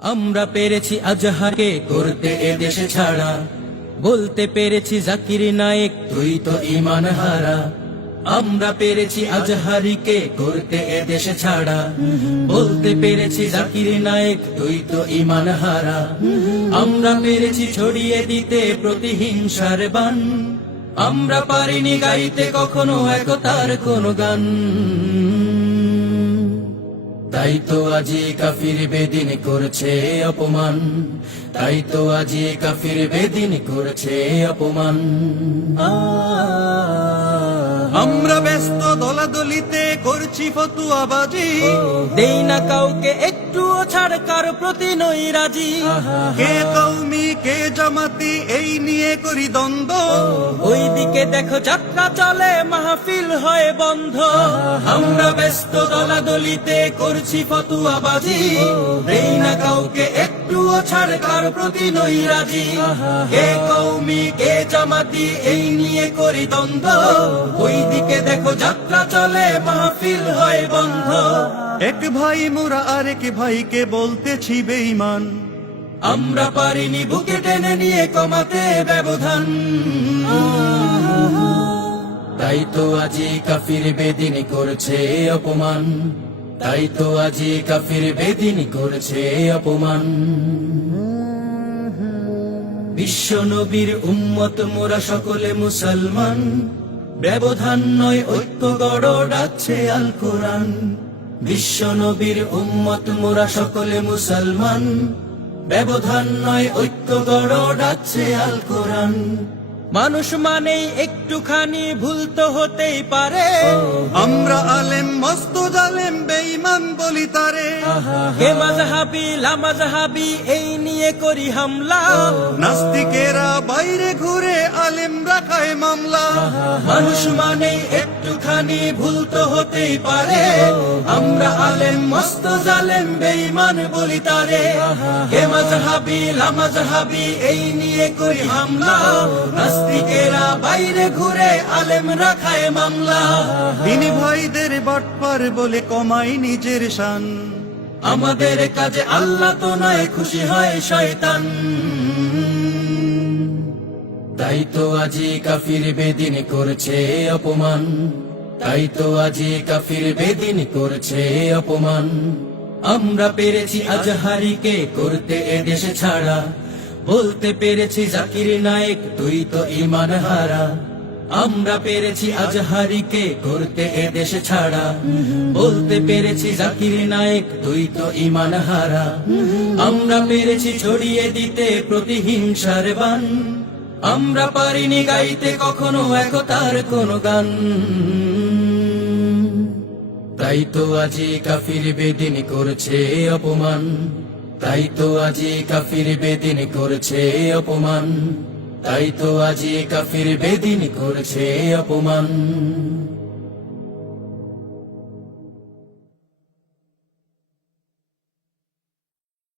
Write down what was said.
আমরা পেরেছি আজহারকে করতে এদেশে ছাড়া, বলতে পেরেছি জাকির নায়েক তুই তো ঈমান হারা। আমরা পেরেছি আজহারিকে করতে এদেশে ছাড়া, বলতে পেরেছি জাকির নায়েক তুই তো ঈমান হারা। আমরা পেরেছি ছড়িয়ে দিতে প্রতিহিংসার বান, আমরা পারিনি গাইতে কখনো একতার কোনো গান। তাই তো আজি কাফির বেদিন করছে অপমান, তাই তো আজি কাফির বেদিন করছে অপমান। আমরা ব্যস্ত দলাদলিতে করছি ফতুয়াবাজি, দেই না কাউকে একটুও ছাড়, কার প্রতি নই রাজি। কে কওমি কে জামাতি এই নিয়ে করি দ্বন্দ্ব, ওইদিকে দেখো যাত্রা চলে মাহফিল হয় বন্ধ। আমরা ব্যস্ত দলাদলিতে করছি ফতুয়াবাজি, দেই না কাউকে একটুও ছাড়, কার প্রতি নই রাজি। কে কওমি কে জামাতি এই নিয়ে করি দ্বন্দ্ব, ওইদিকে দেখো যাত্রা চলে মাহফিল হয় বন্ধ। এক ভাই মোরা আরেক ভাইকে বলতেছি বেঈমান, আমরা পারিনি বুকে টেনে নিয়ে কমাতে ব্যবধান। তাই তো আজি কাফির বেদিন করছে অপমান, তাই তো আজি কাফির বেদিন করছে অপমান। বিশ্ব নবীর উম্মত মোরা সকলে মুসলমান, ব্যবধান নয় ঐক্য গড় ডাকছে আল কোরআন। বিশ্ব নবীর উম্মত মোরা সকলে মুসলমান, ব্যবধান নয় ঐক্য গড় ডাকছে আল কোরআন। মানুষ মানেই একটুখানি ভুল তো হতেই পারে, আমরা আলেম মস্ত জালেম বেঈমান বলি তারে। কে মাযহাবি লামাযহাবি এই নিয়ে করি হামলা, নাস্তিকেরা বাইরে ঘুরে আলেম রাখায় মামলা। মানুষ মানেই একটুখানি ভুল তো হতেই পারে, আমরা আলেম মস্ত জালেম বেঈমান বলি তারে। কে মাযহাবি লামাযহাবি এই নিয়ে করি হামলা, নাস্তিকেরা বাইরে ঘুরে আলেম রাখায় মামলা। দিনী ভাইদের বাটপার বলে কমাই নিজের শান, আমাদের কাজে আল্লাহ তো নয় খুশি হয় শয়তান। তাই তো আজি কাফির বেদিন করছে অপমান, তাই তো আজি কাফির বেদিন করছে অপমান। আমরা পেরেছি আজহারিকে করতে এদেশে ছাড়া, বলতে পেরেছি জাকির নায়েক তুই তো ঈমান হারা। আমরা পেরেছি আজহারিকে করতে এদেশে ছাড়া, বলতে পেরেছি জাকির নায়েক তুই তো ঈমান হারা। আমরা পেরেছি ছড়িয়ে দিতে প্রতিহিংসার বান, আমরা পারিনি গাইতে কখনো একতার কোনো গান। তাই তো আজি কাফির বেদিন করছে অপমান, তাই তো আজি কাফির বেদিন করছে অপমান, তাই তো আজি কাফির বেদিন করছে অপমান।